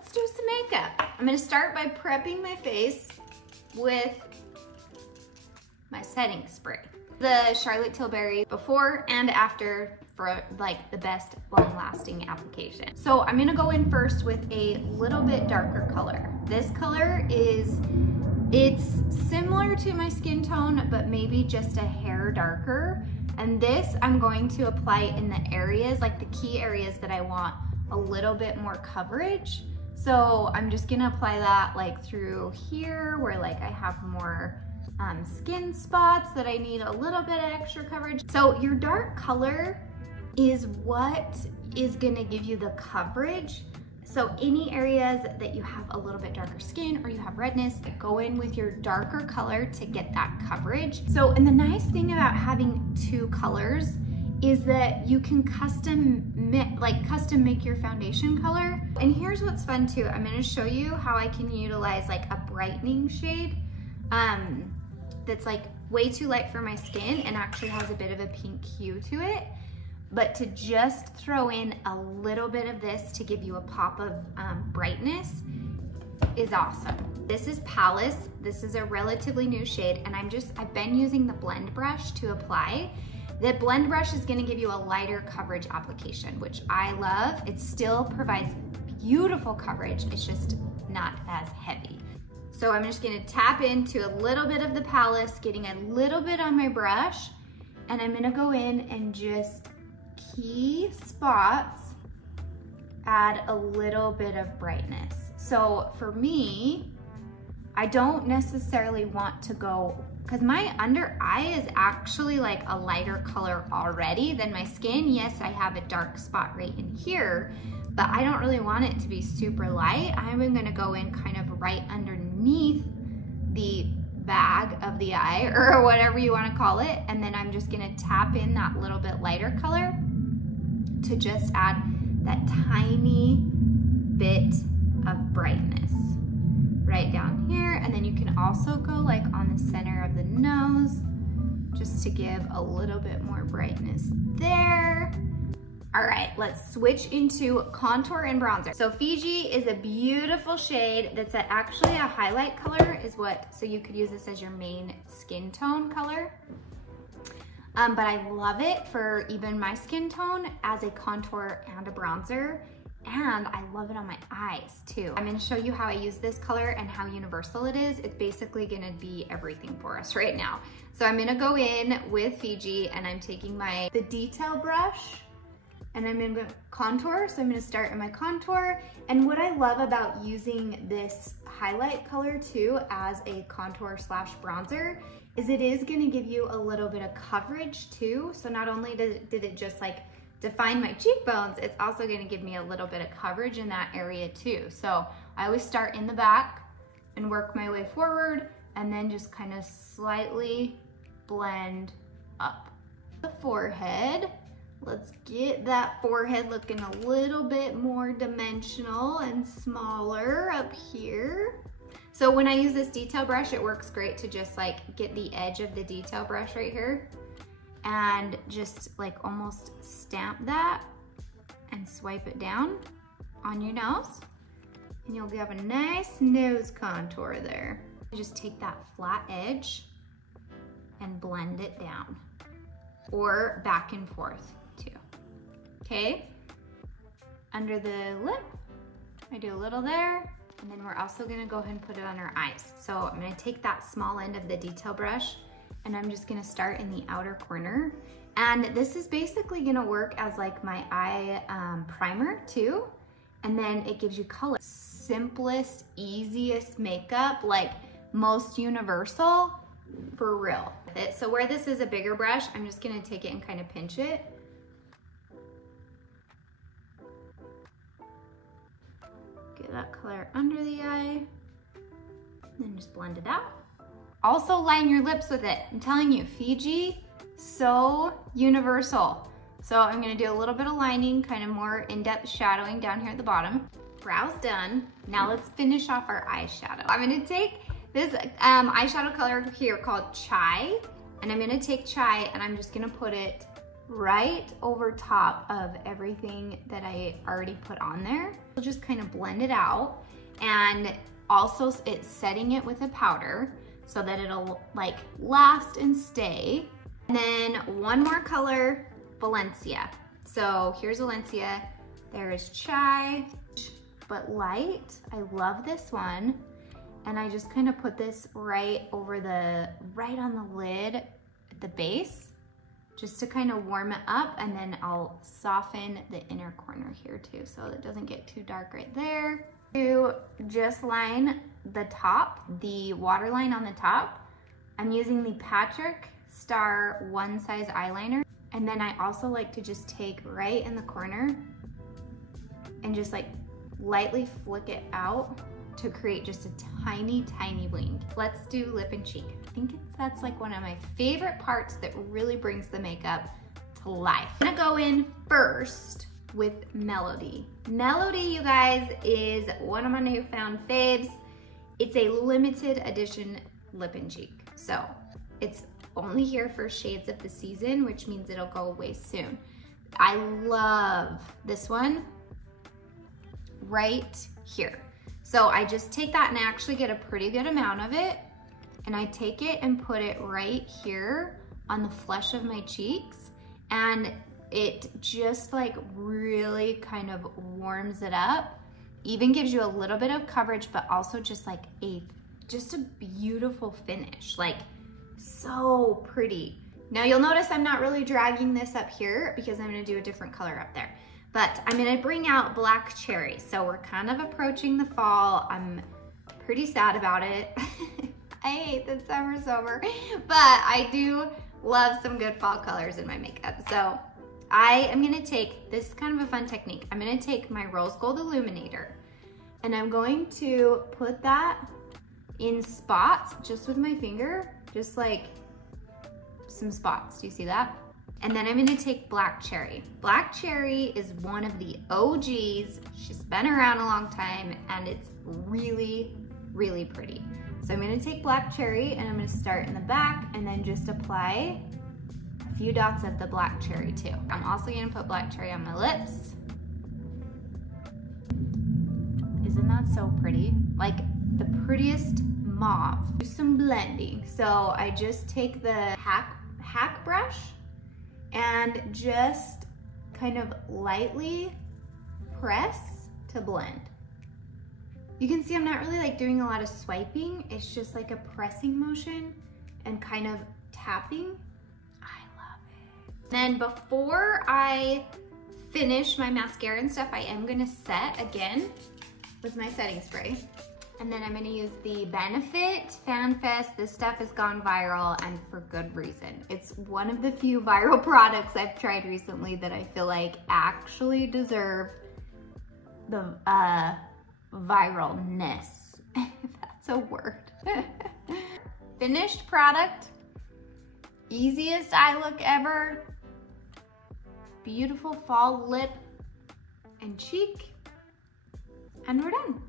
let's do some makeup. I'm gonna start by prepping my face with my setting spray. The Charlotte Tilbury before and after for like the best long-lasting application. So I'm gonna go in first with a little bit darker color. This color it's similar to my skin tone, but maybe just a hair darker. And this I'm going to apply in the areas, like the key areas that I want a little bit more coverage. So I'm just gonna apply that like through here where like I have more skin spots that I need a little bit of extra coverage. So your dark color is what is gonna give you the coverage. So any areas that you have a little bit darker skin or you have redness, go in with your darker color to get that coverage. So, and the nice thing about having two colors is that you can custom make your foundation color. And here's what's fun too. I'm gonna show you how I can utilize like a brightening shade that's like way too light for my skin and actually has a bit of a pink hue to it. But to just throw in a little bit of this to give you a pop of brightness is awesome. This is Palace. This is a relatively new shade, and I've been using the blend brush to apply. The blend brush is gonna give you a lighter coverage application, which I love. It still provides beautiful coverage. It's just not as heavy. So I'm just gonna tap into a little bit of the Palace, getting a little bit on my brush, and I'm gonna go in and just key spots, add a little bit of brightness. So for me, I don't necessarily want to go, because my under eye is actually like a lighter color already than my skin. Yes, I have a dark spot right in here, but I don't really want it to be super light. I'm gonna go in kind of right underneath the bag of the eye or whatever you want to call it, and then I'm just gonna tap in that little bit lighter color to just add that tiny bit of brightness right down here. And then you can also go like on the center of the nose just to give a little bit more brightness there. All right, let's switch into contour and bronzer. So Fiji is a beautiful shade that's actually a highlight color so you could use this as your main skin tone color. But I love it for even my skin tone as a contour and a bronzer. And I love it on my eyes too. I'm gonna show you how I use this color and how universal it is. It's basically gonna be everything for us right now. So I'm gonna go in with Fiji and I'm taking the detail brush and I'm gonna contour. So I'm gonna start in my contour. And what I love about using this highlight color too as a contour / bronzer is it is gonna give you a little bit of coverage too. So not only did it just like define my cheekbones, it's also gonna give me a little bit of coverage in that area too. So I always start in the back and work my way forward and then just kind of slightly blend up. The forehead, let's get that forehead looking a little bit more dimensional and smaller up here. So when I use this detail brush, it works great to just like get the edge of the detail brush right here and just like almost stamp that and swipe it down on your nose. And you'll have a nice nose contour there. Just take that flat edge and blend it down or back and forth too. Okay, under the lip, I do a little there. And then we're also gonna go ahead and put it on our eyes. So I'm gonna take that small end of the detail brush and I'm just gonna start in the outer corner. And this is basically gonna work as like my eye primer too. And then it gives you color. Simplest, easiest makeup, like most universal, for real. So where this is a bigger brush, I'm just gonna take it and kind of pinch it. Get that color under the eye, then just blend it out. Also line your lips with it. I'm telling you, Fiji, so universal. So I'm gonna do a little bit of lining, kind of more in-depth shadowing down here at the bottom. Brows done. Now let's finish off our eyeshadow. I'm gonna take this eyeshadow color here called Chai, and I'm gonna take Chai and I'm just gonna put it right over top of everything that I already put on there. We'll just kind of blend it out, and also it's setting it with a powder so that it'll like last and stay. And then one more color, Valencia. So here's Valencia, there is Chai, but light. I love this one. And I just kind of put this right over right on the lid at the base, just to kind of warm it up, and then I'll soften the inner corner here too, so it doesn't get too dark right there. To just line the top, the waterline on the top, I'm using the Patrick Star One Size eyeliner. And then I also like to just take right in the corner and just like lightly flick it out to create just a tiny, tiny wing. Let's do lip and cheek. I think that's like one of my favorite parts that really brings the makeup to life. I'm gonna go in first with Melody. Melody, you guys, is one of my newfound faves. It's a limited edition lip and cheek. So it's only here for shades of the season, which means it'll go away soon. I love this one right here. So I just take that and I actually get a pretty good amount of it, and I take it and put it right here on the flesh of my cheeks, and it just like really kind of warms it up, even gives you a little bit of coverage, but also just like just a beautiful finish, like so pretty. Now you'll notice I'm not really dragging this up here because I'm gonna do a different color up there. But I'm gonna bring out Black Cherry. So we're kind of approaching the fall. I'm pretty sad about it. I hate the summer sober, but I do love some good fall colors in my makeup. So I am gonna take, this is kind of a fun technique. I'm gonna take my rose gold illuminator, and I'm going to put that in spots just with my finger, just like some spots. Do you see that? And then I'm gonna take Black Cherry. Black Cherry is one of the OGs. She's been around a long time, and it's really, really pretty. So I'm gonna take Black Cherry, and I'm gonna start in the back and then just apply a few dots of the Black Cherry too. I'm also gonna put Black Cherry on my lips. Isn't that so pretty? Like the prettiest mauve. Do some blending. So I just take the hack brush and just kind of lightly press to blend. You can see I'm not really like doing a lot of swiping. It's just like a pressing motion and kind of tapping. I love it. Then before I finish my mascara and stuff, I am gonna set again with my setting spray. And then I'm gonna use the Benefit Fan Fest. This stuff has gone viral, and for good reason. It's one of the few viral products I've tried recently that I feel like actually deserve the viralness, if that's a word. Finished product, easiest eye look ever, beautiful fall lip and cheek, and we're done.